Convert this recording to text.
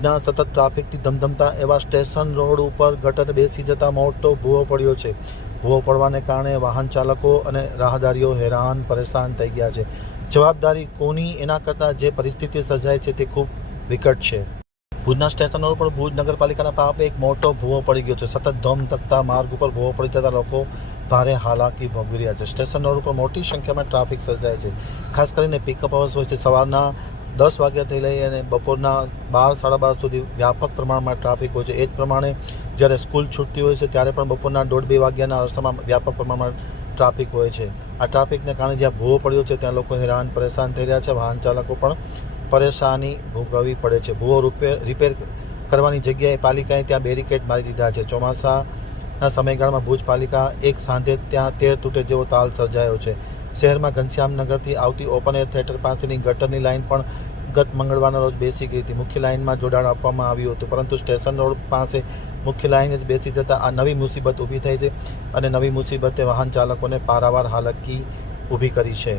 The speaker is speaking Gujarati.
ભુજના સતત ટ્રાફિકથી ધમધમતા એવા સ્ટેશન રોડ ઉપર ગટર બેસી જતા મોટો ભૂવો પડ્યો છે. ભૂવો પડવાને કારણે વાહન ચાલકો અને રાહદારીઓ હેરાન પરેશાન થઈ ગયા છે. જવાબદારી કોની એના કરતાં જે પરિસ્થિતિ સર્જાય છે તે ખૂબ વિકટ છે. ભુજના સ્ટેશન રોડ પર ભુજ નગરપાલિકાના પાપે એક મોટો ભૂવો પડી ગયો છે. સતત ધમધમતા માર્ગ ઉપર ભૂવો પડી જતા લોકો ભારે હાલાકી ભોગવી રહ્યા છે. સ્ટેશન રોડ ઉપર મોટી સંખ્યામાં ટ્રાફિક સર્જાય છે. ખાસ કરીને પિકઅપ અવર્સ હોય છે. સવારના 10 વાગ્યાથી લઈ અને બપોરના 12 સાડા 12 સુધી વ્યાપક પ્રમાણમાં ટ્રાફિક હોય છે. એ જ પ્રમાણે જ્યારે સ્કૂલ છૂટતી હોય છે ત્યારે પણ બપોરના 1:30-2 વાગ્યાના અરસામાં વ્યાપક પ્રમાણમાં ટ્રાફિક હોય છે. આ ટ્રાફિકને કારણે જ્યાં ભૂવો પડ્યો છે ત્યાં લોકો હેરાન પરેશાન થઈ રહ્યા છે. વાહન ચાલકો પણ પરેશાની ભોગવવી પડે છે. ભૂવો રિપેર કરવાની જગ્યાએ પાલિકાએ ત્યાં બેરિકેડ મારી દીધા છે. ચોમાસાના સમયગાળામાં ભુજ પાલિકા એક સાંજે ત્યાં તેર તૂટે જેવો તાલ સર્જાયો છે. શહેરમાં ઘનશ્યામનગરથી આવતી ઓપન એર થિયેટર પાસેની ગટરની લાઇન પણ ગત મંગળવારના રોજ બેસી ગઈ હતી. મુખ્ય લાઇનમાં જોડાણ આપવામાં આવ્યું હતું, પરંતુ સ્ટેશન રોડ પાસે મુખ્ય લાઇન જ બેસી જતાં આ નવી મુસીબત ઊભી થઈ છે અને નવી મુસીબતે વાહન ચાલકોને પારાવાર હાલાકી ઊભી કરી છે.